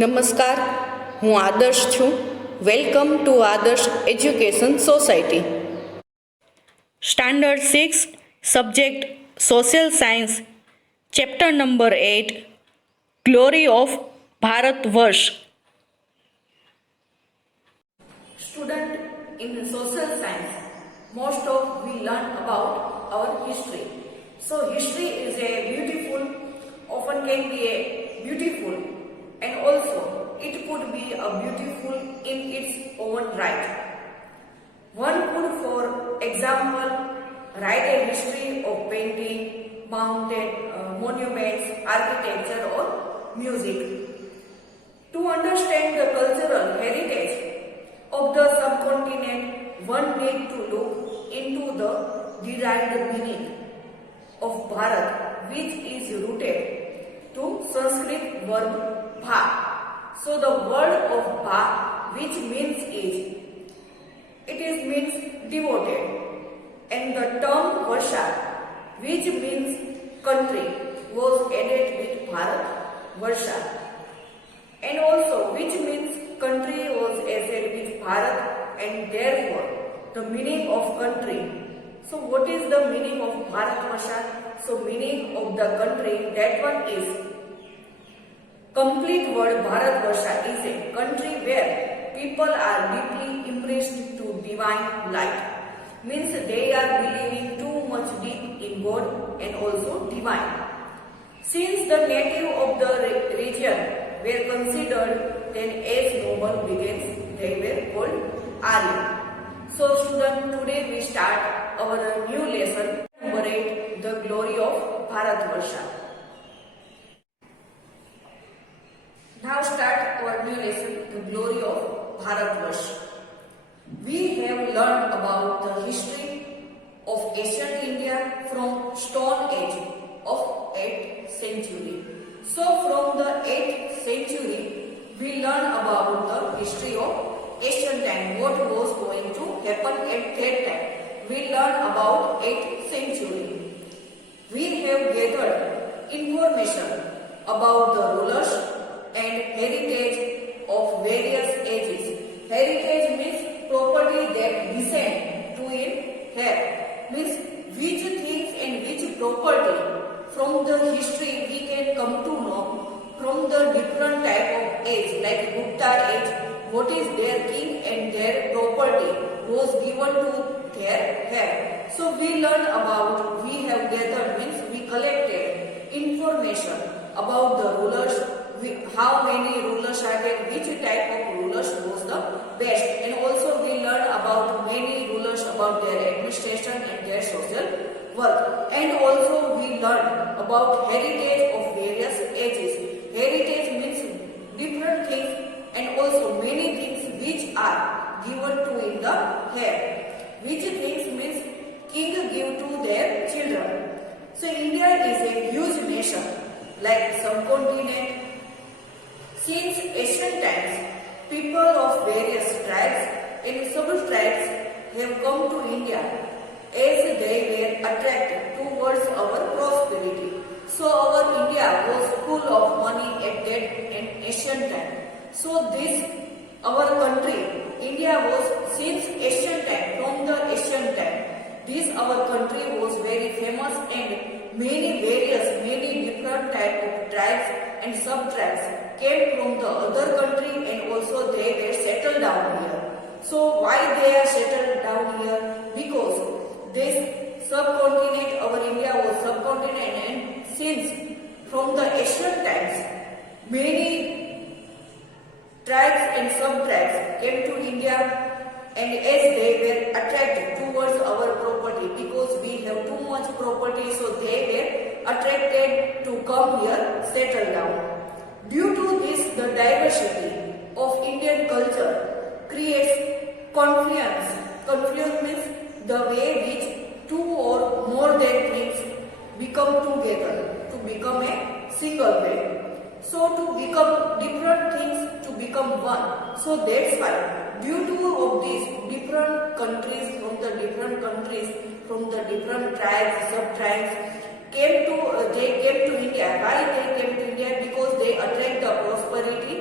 નમસ્કાર, હું આદર્શ છું. વેલકમ ટુ આદર્શ education society. Standard 6, subject social science, chapter number 8, glory of Bharat વર્ષ. Student, in social science, most of we learn about our history. So history is a beautiful, often can be a beautiful, and also it could be a beautiful in its own right. One could, for example, write a history of painting, mountain, monuments, architecture or music. To understand the cultural heritage of the subcontinent, one need to look into the derived meaning of Bharat, which is rooted to Sanskrit verb bha. So the word of bha, which means means devoted, and the term Varsha, which means country, was added with Bharat Varsha, and also which means country was added with Bharat, and therefore the meaning of country. So what is the meaning of Bharat Varsha? So meaning of the country, that one is complete word. Bharat Varsha is a country where people are deeply impressed to divine light. Means they are believing too much deep in God and also divine. Since the native of the region were considered then as noble beings, they were called Arya. So student, today we start our new lesson number 8, the glory of Bharat Varsha. Now start our new lesson, the glory of Bharat Varsha. We have learned about the history of ancient India from Stone Age of 8th century. So from the 8th century, we learn about the history of ancient time, what was going to happen at that time. We learn about 8th century. We have gathered information about the rulers and heritage of various ages. Heritage means property that descend to in here. Means which things and which property from the history we can come to know from the different type of age, like Gupta age, what is their king and their property was given to their hair. So we learn about, we have gathered means we collected information about the rulers, how many rulers are there, which type of rulers was the best, and also we learn about many rulers about their administration and their social work, and also we learn about heritage of various ages. Heritage means different things and also many things which are given to in the hair. Which things means king give to their children. So India is a huge nation like subcontinent. Since ancient times, people of various tribes and sub-tribes have come to India as they were attracted towards our prosperity. So our India was full of money at that ancient time. So this our country, India was since ancient time, from the ancient time, this our country was very famous, and many different type of tribes and sub-tribes came from the other country, and also they were settled down here. So why they are settled down here? Because this subcontinent, our India was subcontinent, and since from the ancient times, many tribes and sub-tribes came to India, and as they were attracted towards our property, because we have too much property, so they were attracted to come here, settle down. Due to this, the diversity of Indian culture creates confluence. Confluence means the way which two or more than things become together to become a single way. So to become different things to become one. So that's why due to of these different countries, from the different tribes, sub-tribes, they came to India. Why they came to India? Because they attract the prosperity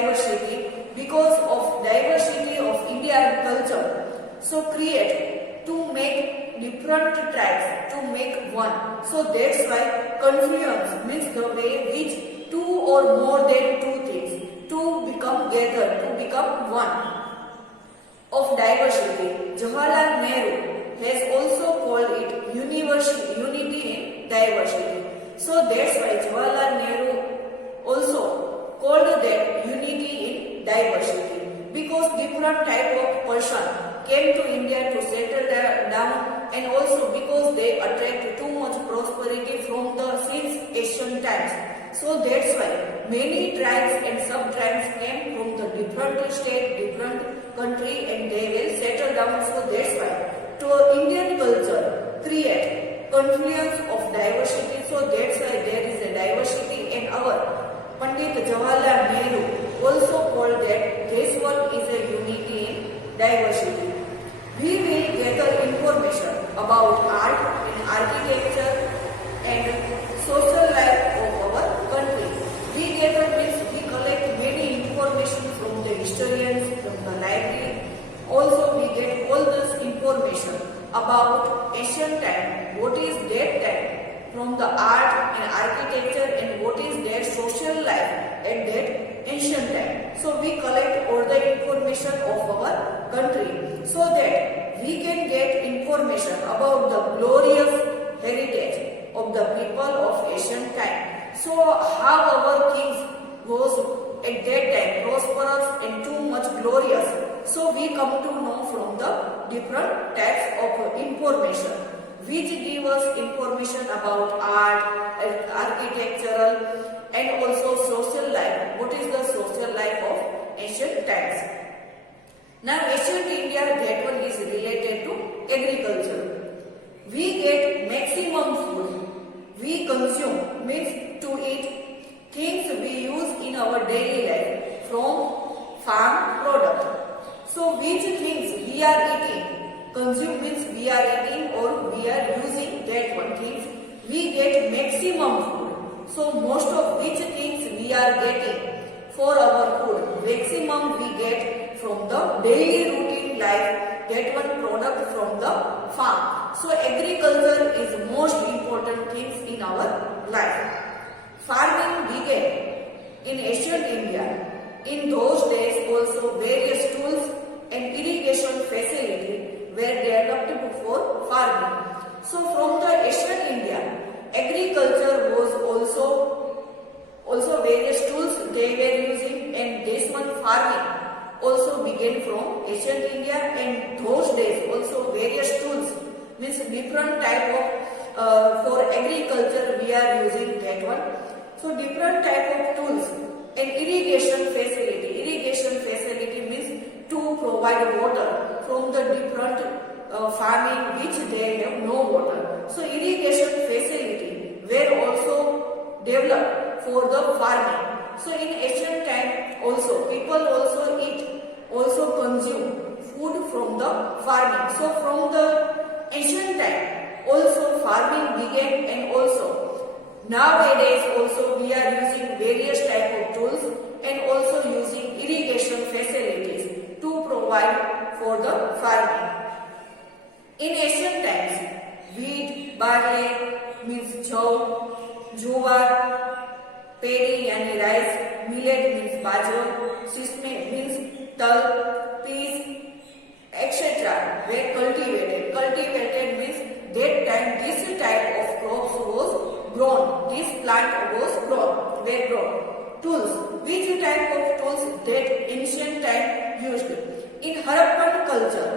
diversity, because of diversity of Indian culture. So create to make different tribes to make one. So that's why confluence means the way which two or more than two things to become gathered, to become one. Of diversity, Jawaharlal Nehru has also called it unity in diversity. So that's why Jawaharlal Nehru also called that unity in diversity, because different type of person came to India to settle down, and also because they attract too much prosperity from the since ancient times. So that's why many tribes and sub-tribes came from the different state, different country, and they will settle down. So that's why to Indian culture create confluence of diversity. So that's why there is a diversity, and our Pandit Jawaharlal Nehru also called that this one is a unity in diversity. We will gather information about art and architecture and social life of our country. We gather means we collect many information from the historians, from the library. Also we get all this information about ancient time, what is that time, from the art and architecture, and what is their social life at that ancient time. So we collect all the information of our country so that we can get information about the glorious heritage of the people of ancient time. So how our kings was at that time prosperous and too much glorious. So we come to know from the different types of information which give us information about art, architectural, and also social life. What is the social life of ancient times? Now ancient India, that one is related to agriculture. We get maximum food we consume, means to eat things we use in our daily life from farm product. So which things we are eating? Consume means we are eating or we are using that one things. We get maximum food. So most of which things we are getting for our food, maximum we get from the daily routine life, that one product from the farm. So agriculture is most important things in our life. Farming began in ancient India. In those days also various tools and irrigation facility were developed for farming. So from the ancient India, agriculture was also various tools they were using, and this one farming also began from ancient India, and those days also various tools means different type of for agriculture we are using that one. So different type of tools and irrigation facility. Irrigation facility means to provide water from the different farming which they have no water. So irrigation facility were also developed for the farming. So in ancient time also people also eat, also consume food from the farming. So from the ancient time also farming began, and also nowadays also we are using various type of tools and also using irrigation facilities to provide for the farming. In ancient times, wheat, barley means jaw, jowar, paddy yani rice, millet means bajra, sesame means tal, peas, etc. were cultivated. Cultivated means that time this type of crops was grown. This plant was grown, were grown. Tools. Which type of tools that ancient time used? In Harappan culture.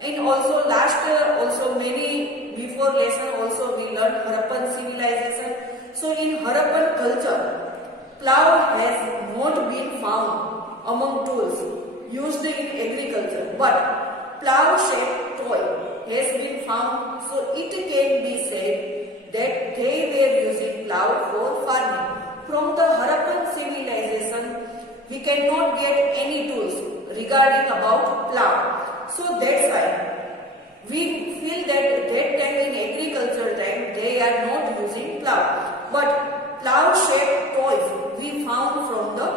And also also many before lesson also we learned Harappan civilization. So in Harappan culture, plough has not been found among tools used in agriculture, but plough-shaped toy has been found. So it can be said that they were using plough for farming. From the Harappan civilization, we cannot get any tools regarding about plough. So that's why we feel that time in agriculture time they are not using plough. But plough-shaped toys we found from the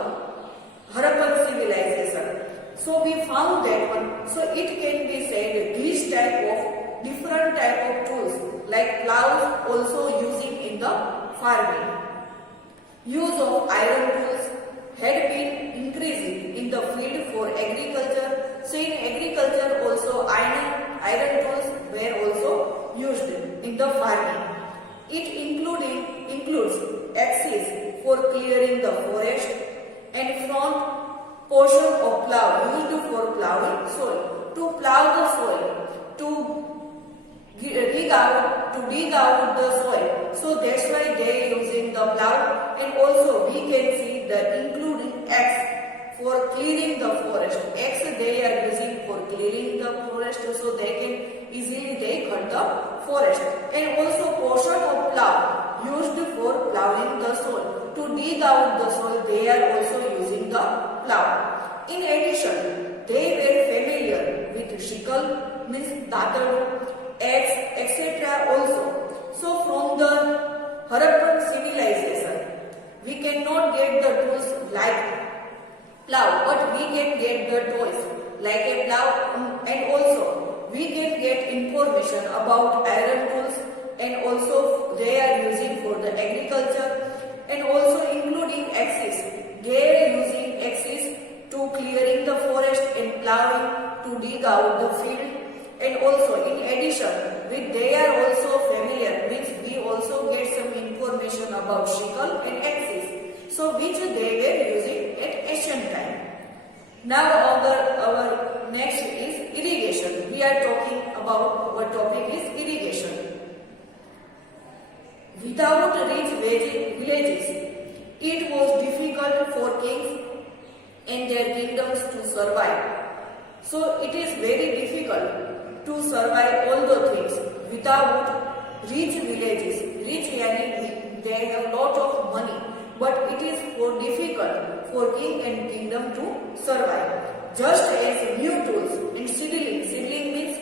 Harappan plows also using in the farming. Use of iron tools had been increasing in the field for agriculture. So in agriculture also iron tools were also used in the farming. It includes axes for clearing the forest and front portion of plow used for plowing soil. To plow the soil, to dig out the soil. So that's why they are using the plow, and also we can see the including axe for clearing the forest. Axe they are using for clearing the forest, so they can easily cut the forest. And also portion of plow used for plowing the soil. To dig out the soil, they are also using the plow. In addition, they were familiar with sickle, means datadu, axe, etc. also. So from the Harappan civilization, we cannot get the tools like plow, but we can get the toys like a plow, and also we can get information about iron tools, and also they are using for the agriculture, and also including axes. They are using axes to clearing the forest and plowing to dig out the field. And also in addition, they are also familiar, means we also get some information about sickle and axes, so which they were using at ancient time. Now our next is irrigation. We are talking about, our topic is irrigation. Without rich villages, it was difficult for kings and their kingdoms to survive. So it is very difficult to survive all the things without rich villages. Rich yani they have lot of money, but it is more difficult for king and kingdom to survive. Just as new tools and seedling means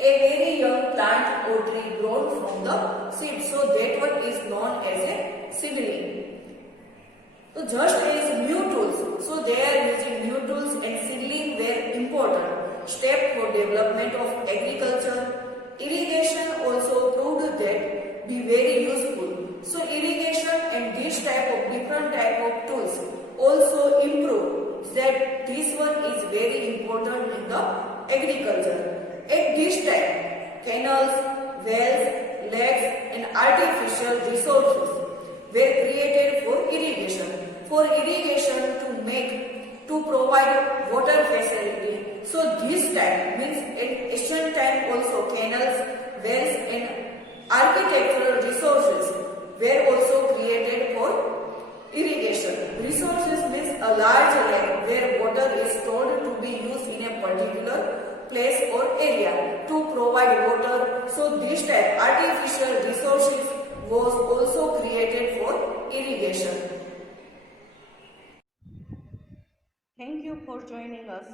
a very young plant or tree grown from the seed. So that one is known as a seedling. So just as new tools, so they are using new tools, and seedling were important step for development of agriculture. Irrigation also proved that be very useful. So irrigation and this different type of tools also improve that this one is very important in the agriculture. At this time, canals, wells, lakes and artificial resources were created for irrigation. For irrigation to provide water facility. So this time means at ancient time also canals, wells and architectural resources were also created for irrigation. Resources means a large lake where water is stored to be used in a particular place or area to provide water. So this type artificial resources was also created for irrigation. Thank you for joining us.